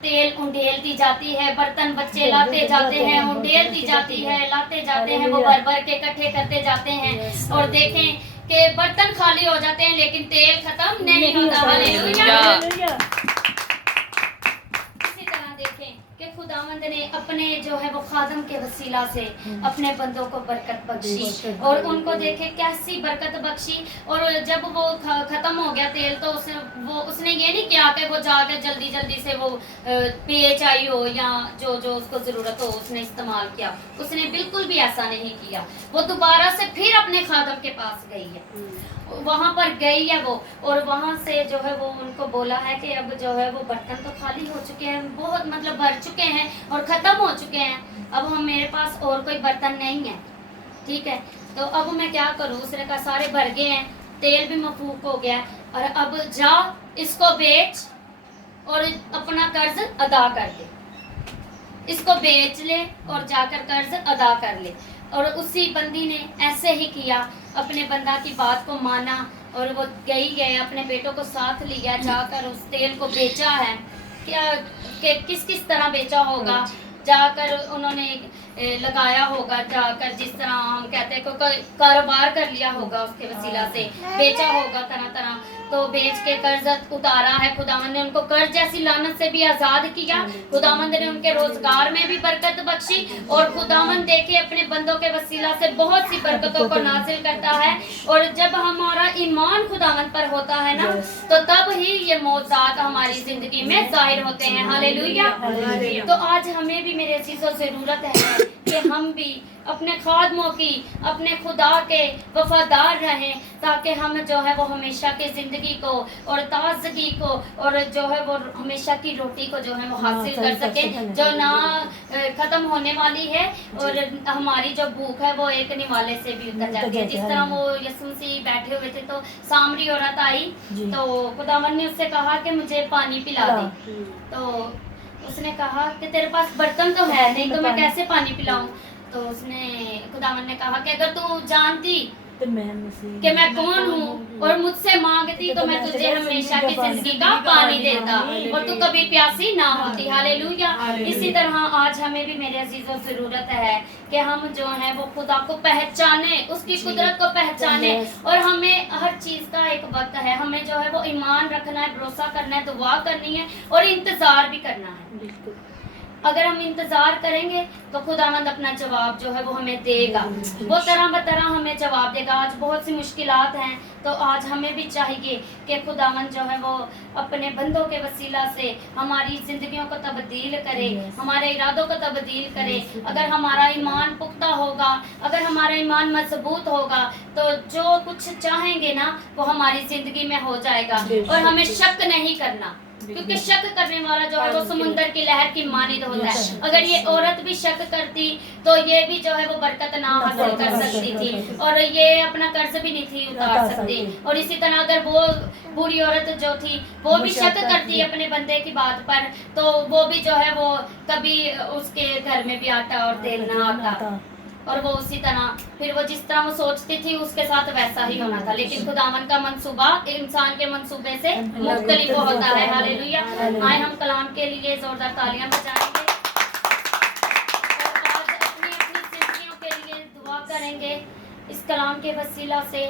तेल उंडेलती जाती है, बर्तन बच्चे लाते जाते हैं, उंडेलती जाती है, लाते जाते हैं, वो भर भर के इकट्ठे करते जाते हैं और देखें कि बर्तन खाली हो जाते हैं लेकिन तेल खत्म नहीं होता। हालेलुया। इसी तरह देखें कि खुदावंद ने अपने जो है वो खादम के वसीला से अपने बंदों को बरकत बख्शी और उनको देखे कैसी बरकत बख्शी। और जब वो खत्म हो गया तेल तो उसने ये नहीं किया कि वो जाकर जल्दी जल्दी से वो पिए चाय हो या जो जो उसको ज़रूरत हो उसने इस्तेमाल किया। उसने बिल्कुल भी ऐसा नहीं किया। वो दोबारा से फिर अपने खादम के पास गई है, वहाँ पर गई है वो, और वहाँ से जो है वो उनको बोला है कि अब जो है वो बर्तन तो खाली हो चुके हैं, बहुत मतलब भर चुके हैं और ख़त्म हो चुके हैं, अब हम मेरे पास और कोई बर्तन नहीं है, ठीक है, तो अब मैं क्या करूँ। उसने कहा सारे भर गए हैं, तेल भी मफूक हो गया और अब जा इसको बेच और अपना कर्ज अदा कर दे, इसको बेच ले और जाकर कर्ज अदा कर ले। और उसी बंदी ने ऐसे ही किया, अपने बंदा की बात को माना और वो गए अपने बेटों को साथ लिया, जाकर उस तेल को बेचा है। क्या किस किस तरह बेचा होगा, जाकर उन्होंने लगाया होगा, जाकर जिस तरह हम कहते हैं कोई कारोबार कर लिया होगा, उसके वसीला से बेचा होगा तरह तरह, तो बेच के कर्ज उतारा है। खुदावंद ने उनको कर्ज जैसी लानत से भी आज़ाद किया, खुदावंद ने उनके रोजगार में भी बरकत बख्शी और खुदावंद देखे अपने बंदों के वसीला से बहुत सी बरकतों को नाजिल करता है। और जब हमारा ईमान खुदावंद पर होता है ना तो तब ही ये मौजूदात हमारी जिंदगी में जाहिर होते हैं। हालेलुया। तो आज हमें भी मेरे अजीजों ज़रूरत है कि हम भी अपने खादमों की, अपने खुदा के वफादार रहें, ताकि हम जो है वो हमेशा की ज़िंदगी को और ताज़गी को और जो है वो हमेशा की रोटी को जो है वो हासिल कर सकें, जो ना ख़त्म होने वाली है और हमारी जो भूख है वो एक निवाले से भी उतर जाती है। जिस तरह वो यीशु मसीह बैठे हुए थे तो सामरी औरत आई तो खुदावंद ने उससे कहा कि मुझे पानी पिला दे, तो उसने कहा कि तेरे पास बर्तन तो है नहीं तो मैं कैसे पानी पिलाऊं। तो उसने खुदावंद ने कहा कि अगर तू जानती कि मैं कौन हूँ और मुझसे मांगती तो मैं तुझे हमेशा की जिंदगी का पानी देता और तू कभी प्यासी ना होती। हालेलुया। इसी तरह आज हमें भी मेरे अजीजों जरूरत है कि हम जो है वो खुदा को पहचाने, उसकी कुदरत को पहचाने। और हमें हर चीज का एक वक्त है, हमें जो है वो ईमान रखना है, भरोसा करना है, दुआ करनी है और इंतजार भी करना है। अगर हम इंतजार करेंगे तो खुदावंद अपना जवाब जो है वो हमें देगा, वो तरह बतरह हमें जवाब देगा। आज बहुत सी मुश्किलात हैं तो आज हमें भी चाहिए कि खुदावंद जो है वो अपने बंदों के वसीला से हमारी जिंदगियों को तब्दील करे, हमारे इरादों को तब्दील करे। अगर हमारा ईमान पुख्ता होगा, अगर हमारा ईमान मजबूत होगा तो जो कुछ चाहेंगे ना वो हमारी जिंदगी में हो जाएगा। और हमें शक नहीं करना, क्योंकि शक करने वाला जो है वो समुंदर की लहर की मानिंद होता है। अगर ये औरत भी शक करती तो ये भी जो है वो बरकत ना हासिल कर सकती थी और ये अपना कर्ज भी नहीं थी उतार सकती। और इसी तरह अगर वो बूढ़ी औरत जो थी वो भी शक करती अपने बंदे की बात पर तो वो भी जो है वो कभी उसके घर में भी आटा और तेल ना आता और वो उसी तरह फिर वो जिस तरह वो सोचती थी उसके साथ वैसा ही होना था। लेकिन खुदावंद का मंसूबा इंसान के मंसूबे से मुख्तलिफ होता है। हालेलुया। आए हम कलाम के लिए जोरदार तालियां बजाएंगे और आज अपनी अपनी जिंदगियों के लिए दुआ करेंगे इस कलाम के वसीला से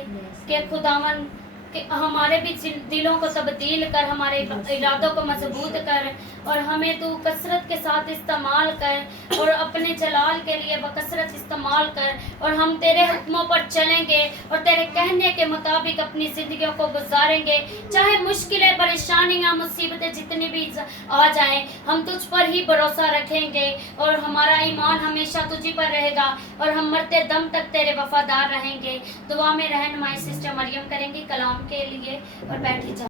कि खुदावंद कि हमारे भी दिलों को तब्दील कर, हमारे इरादों को मजबूत कर और हमें तू कसरत के साथ इस्तेमाल कर और अपने जलाल के लिए बकसरत इस्तेमाल कर और हम तेरे हुक्मों पर चलेंगे और तेरे कहने के मुताबिक अपनी ज़िंदगियों को गुजारेंगे। चाहे मुश्किलें, परेशानियां, मुसीबतें जितनी भी आ जाएं, हम तुझ पर ही भरोसा रखेंगे और हमारा ईमान हमेशा तुझी पर रहेगा और हम मरते दम तक तेरे वफादार रहेंगे। दुआ में रहनुमाई सिस्टर मरियम करेंगी कलाम के लिए और बैठी जा।